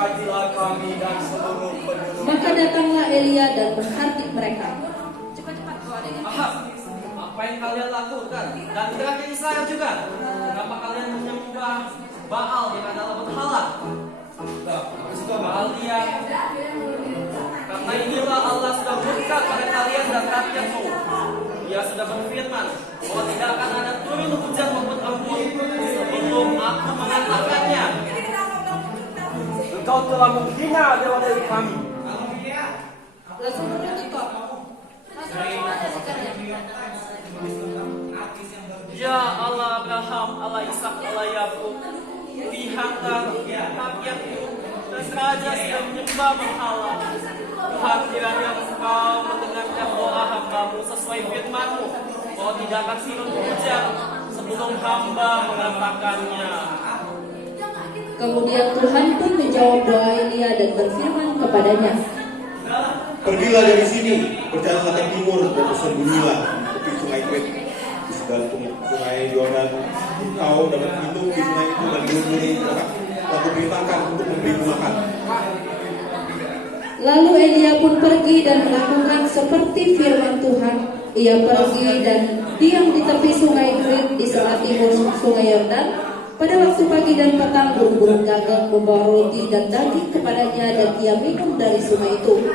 berkatilah kami dan seluruh penduduk. Maka datanglah Elia dan menghardik mereka. Ahab, apa yang kalian lakukan? Dan rakyat Israel juga. Kenapa kalian menyembah Baal yang adalah berhala? Baal dia. Karena inilah Allah sudah murka pada kalian dan rakyatmu. Dia sudah berfirman bahwa tidak akan ada turun hujan maupun embun sebelum aku mengatakannya. Engkau telah menghina dewa dari kami. Langsung menutup kok. Ya Allah Abraham, Allah Ishak, Allah Yakub, lihatlah rakyatmu dan raja sedang menyembah berhala. Tuhan, kiranya Engkau mendengarkan doa hamba-Mu sesuai firman-Mu bahwa tidak akan turun hujan sebelum hamba mengatakannya. Kemudian Tuhan pun menjawab doa Elia dan berfirman kepadanya, pergilah dari sini, berjalanlah ke timur dan bersembunyilah di tepi sungai Krit, di sebelah sungai Yordan. Kau dapat minum di sungai itu dan dilumuri aku perintahkan untuk memberimu makan. Lalu Elia pun pergi dan melakukan seperti firman Tuhan. Ia pergi dan diam di tepi sungai Krit di sebelah timur sungai Yordan. Pada waktu pagi dan petang burung-burung gagak membawa roti dan daging kepadanya dan ia minum dari sungai itu.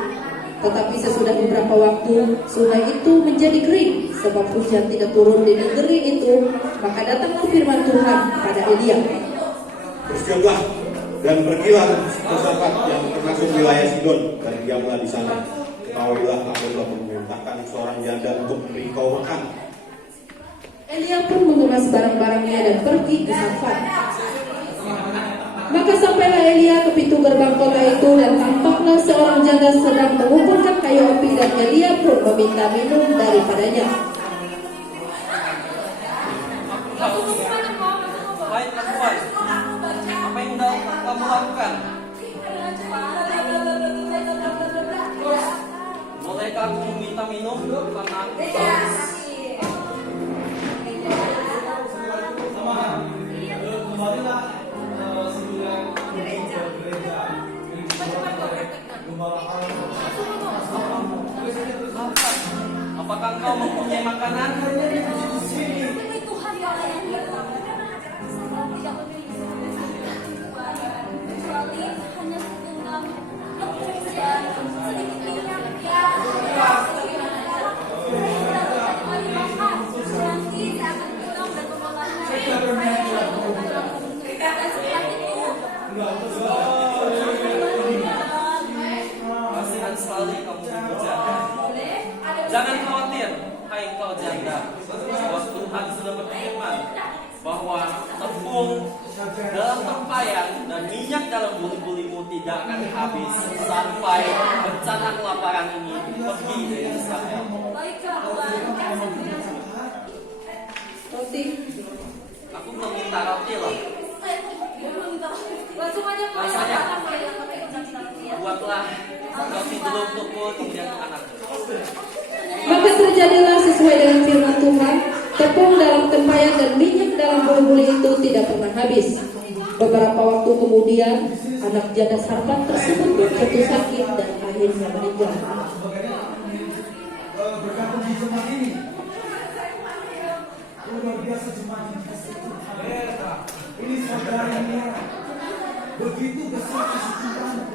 Tetapi sesudah beberapa waktu sungai itu menjadi kering sebab hujan tidak turun di negeri itu. Maka datanglah firman Tuhan pada Elia. Bersiaplah dan pergilah ke Sarfat yang termasuk wilayah Sidon dan diamlah di sana. Ketahuilah aku telah memerintahkan seorang janda untuk memberi kau makan. Elia pun mengemas barang-barangnya dan pergi ke Sarfat. Maka sampailah Elia ke pintu gerbang kota itu dan tampaklah seorang janda sedang mengumpulkan kayu api dan Elia pun meminta minum daripadanya. Baik perempuan, apa yang kamu lakukan? Bolehkah aku meminta minum? Karena aku haus. Apakah engkau mempunyai makanan? Kasihan sekali kamu bekerja. Jangan khawatir, hai engkau janda, sebab Tuhan sudah berfirman bahwa tepung dalam tempayan dan minyak dalam buli-bulimu tidak akan habis sampai bencana kelaparan ini pergi dari Israel. Roti. Aku meminta roti loh. Langsung aja. Buatlah roti dulu untukku, kemudian untuk anakku. Maka terjadilah sesuai dengan firman Tuhan, tepung dalam tempayan dan minyak dalam buli-buli itu tidak pernah habis. Beberapa waktu kemudian, anak janda Sarfat tersebut jatuh sakit dan akhirnya meninggal. Berkata di jemaat ini, luar biasa jemaat ini. Ini saudaranya begitu besar kesucian.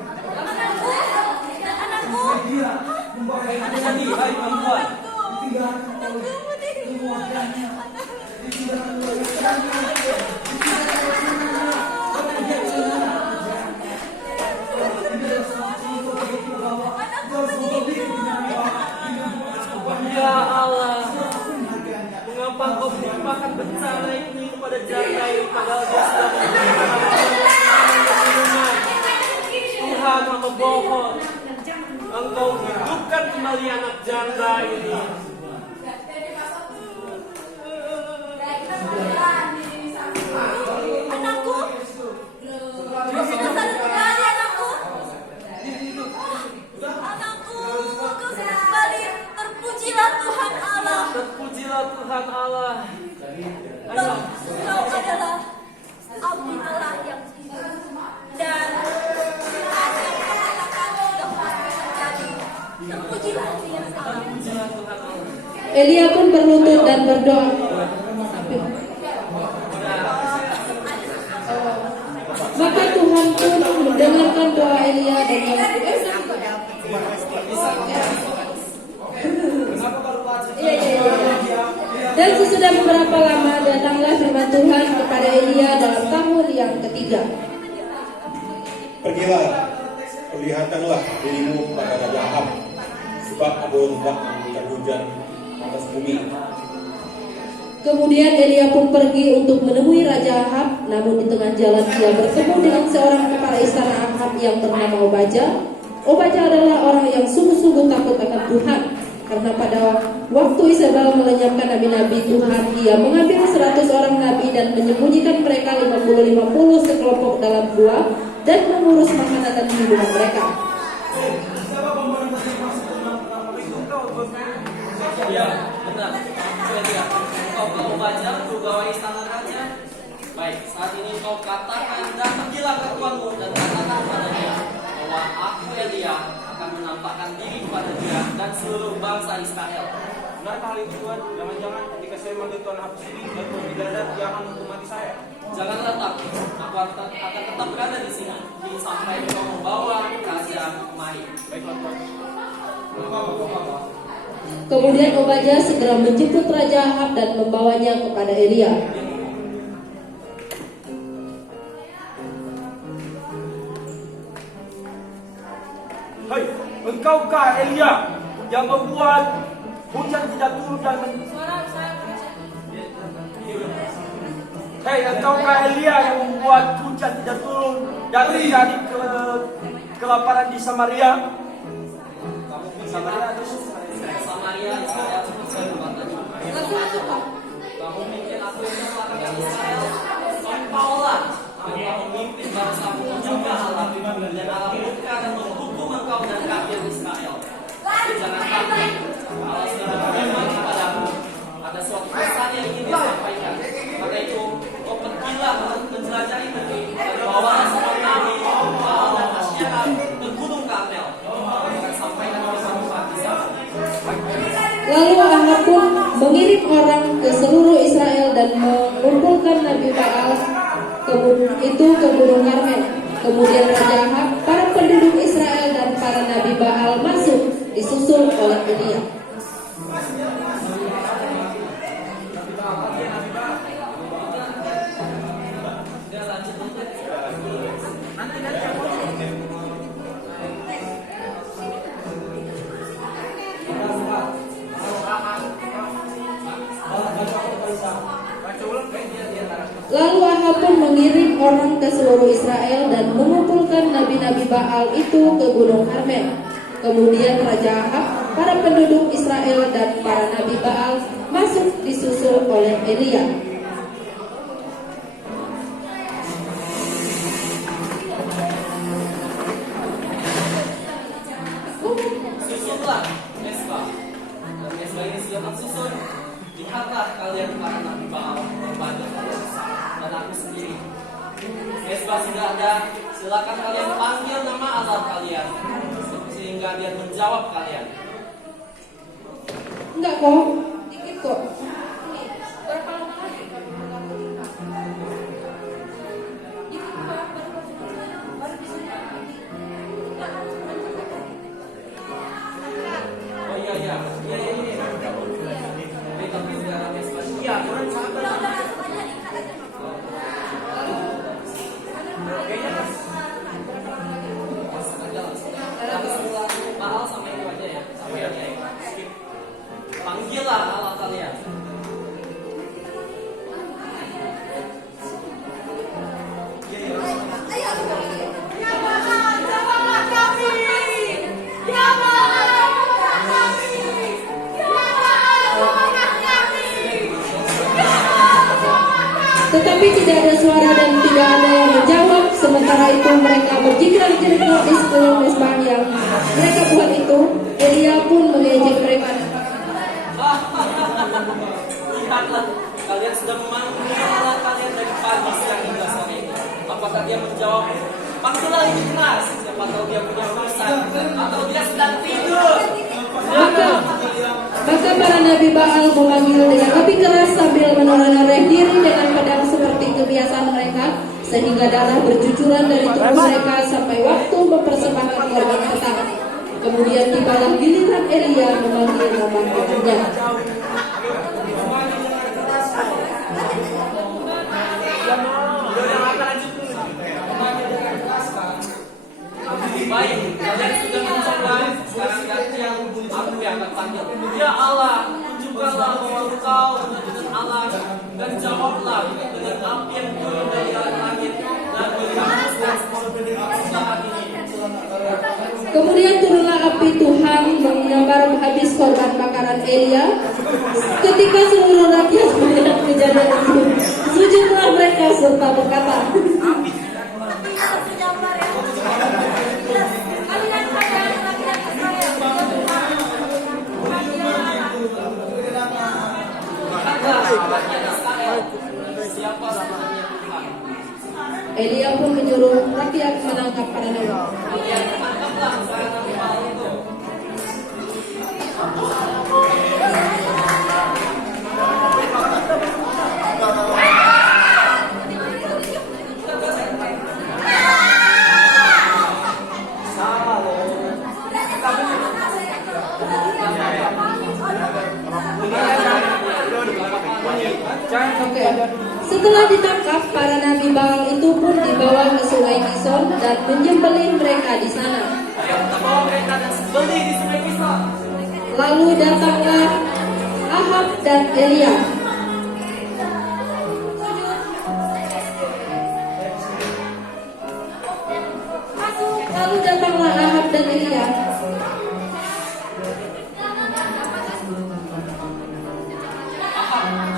Dia membayar Jadi, hai perempuan, ditinggalkan oleh keluarganya, ditinggalkan oleh rekannya, ya Allah, mengapa engkau menimpakan bencana ini kepada janda ini padahal dia sudah memberikan makanan dan minuman. Tuhan, hamba mohon, engkau hidupkan kembali anak janda ini. Anakku, kembali anakku. Anakku, kembali. Terpujilah Tuhan Allah. Terpujilah Tuhan Allah. Ayo. Kau adalah abdi Allah yang hidup dan Elia pun berlutut dan berdoa. Maka Tuhan pun mendengarkan doa Elia dan dan sesudah beberapa lama datanglah firman Tuhan kepada Elia dalam tahun yang ketiga. Pergilah, perlihatanlah dirimu pada Raja Ahab, sebab aku hendak memberikan hujan atas bumi. Kemudian Elia pun pergi untuk menemui Raja Ahab, namun di tengah jalan ia bertemu dengan seorang kepala istana Ahab yang bernama Obadya. Obadya adalah orang yang sungguh-sungguh takut akan Tuhan, karena pada waktu Isabel melenyapkan nabi-nabi Tuhan, ia mengambil 100 orang nabi dan menyembunyikan mereka 50-50 sekelompok dalam gua dan mengurus makanan dan minuman mereka. Ya, benar. Elia, kau baca pegawai istana raja. Baik, saat ini kau katakan dan pergilah ke tuanmu dan katakan padanya bahwa aku Elia akan menampakkan diri kepada dia dan seluruh bangsa Israel. Benarkah hal itu Tuhan? Jangan-jangan ketika saya manggil Tuhan Ahab sini dan Tuhan tidak ada, dia akan menghukum mati saya. Janganlah takut, aku akan tetap berada di sini sampai kau membawa raja kemari. Baiklah Tuhan. Kemudian Obadya segera menjemput Raja Ahab dan membawanya kepada Elia. Hai, engkaukah Elia yang membuat hujan tidak turun dan Hei, engkaukah Elia yang membuat hujan tidak turun dan terjadi kelaparan di Samaria? Samaria atau Samaria, Israel seperti saya bilang tadi. Kamu mikir aku ini melakukan Israel? Engkaulah yang memimpin bangsamu juga Allah dan Allah murka dan menghukum engkau dan rakyat Israel. Jangan takut. Allah sudah berfirman kepadamu. Ada suatu pesan yang ingin disampaikan. Maka itu, kau pergilah menjelajahi negeri dan bawalah semua nabi, Baal dan Asyara ke Gunung Karmel. Dan sampaikan pesan-pesan di sana. Lalu Ahab pun mengirim orang ke seluruh Israel dan mengumpulkan Nabi Baal itu ke Gunung Karmel. Kemudian Raja Ahab, para penduduk Israel dan para Nabi Baal masuk, disusul oleh Elia. Lalu Ahab pun mengirim orang ke seluruh Israel dan mengumpulkan nabi-nabi Baal itu ke Gunung Karmel. Kemudian Raja Ahab, para penduduk Israel dan para nabi Baal masuk disusul oleh Elia. Susunlah Mesbah. Dan Mesbah ini sudah tersusun. Lihatlah kalian para nabi Baal membantu kalian dan aku sendiri. Mesbah sudah ada. Silakan kalian panggil nama Allah kalian sehingga dia menjawab kalian. Enggak kok, dikit kok. Berapa lama lagi? Oh iya. Tapi sudah ada Mesbah. Iya, kurang sangat. Mahal sampai itu aja ya, sampai aja ya. Panggillah Allah kalian. Tetapi tidak ada suara dan tidak ada yang menjawab. Sementara itu mereka berjingkrak-jingkrak di sekeliling mesbah yang mereka buat itu. Elia pun mengejek mereka. Lihatlah, kalian sudah memanggil Allah kalian dari pagi siang hingga sore. Apakah dia menjawab? Panggillah lebih keras. Siapa tahu dia punya urusan atau dia sedang tidur. Maka para nabi Nabi Baal memanggil dengan api keras sambil menoreh-noreh diri dengan pedang seperti kebiasaan mereka, sehingga darah bercucuran dari tubuh mereka sampai waktu mempersembahkan korban petang. Kemudian tibalah giliran Elia memanggil nama Tuhannya. Baik, kalian sudah mencoba. Sekarang gantian aku yang akan panggil. Ya Allah, tunjukkanlah bahwa Engkau benar-benar Allah, dan jawablah dengan api yang turun dari langit dan menghanguskan saat ini. Kemudian turunlah api Tuhan menyambar habis korban bakaran Elia. Ketika seluruh rakyat melihat kejadian itu, sujudlah mereka serta berkata, Elia pun menyuruh rakyat menangkap para nabi. Oke. Setelah ditangkap, para nabi Baal itu pun dibawa ke sungai Kison dan menyembelih mereka di sana. Lalu datanglah Ahab dan Elia.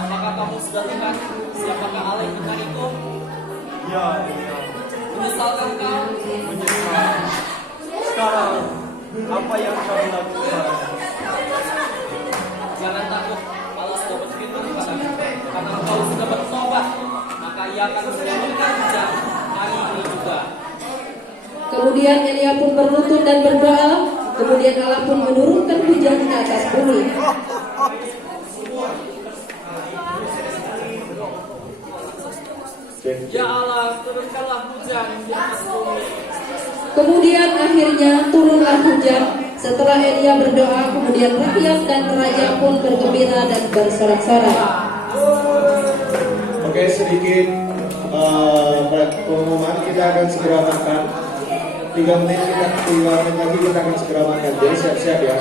Apakah kamu sudah lihat siapakah Allah yang benar itu? Ya. Menyesalkan kau? Menyesal. Sekarang apa yang kami lakukan? Jangan takut, Allah sudah berfirman kepadamu, karena kau sudah bertobat, maka Ia akan menurunkan hujan hari ini juga. Kemudian Elia pun berlutut dan berdoa. Kemudian Allah pun menurunkan hujan ke atas bumi. Ya Allah, turunkanlah hujan di atas bumi. Kemudian akhirnya turunlah hujan. Setelah Elia berdoa, kemudian rakyat dan raja pun bergembira dan bersorak-sorak. Oke, sedikit pengumuman, kita akan segera makan. 3 menit lagi kita akan segera makan. Jadi siap-siap ya.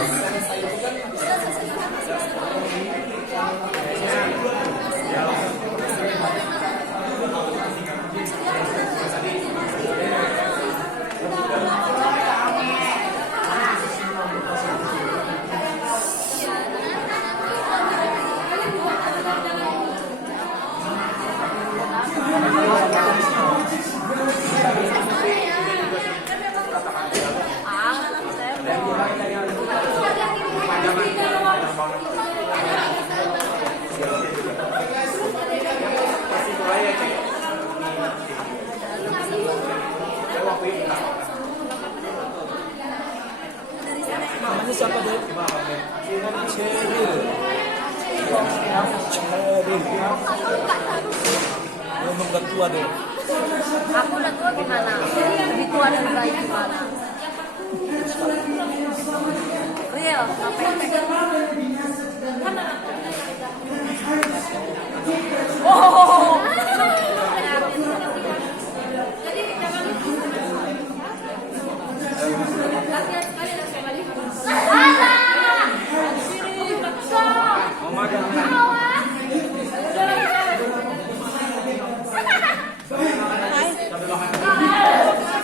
Aku udah tua gimana? Lebih tua dari bayi gimana? Real, apa yang pegang? Kan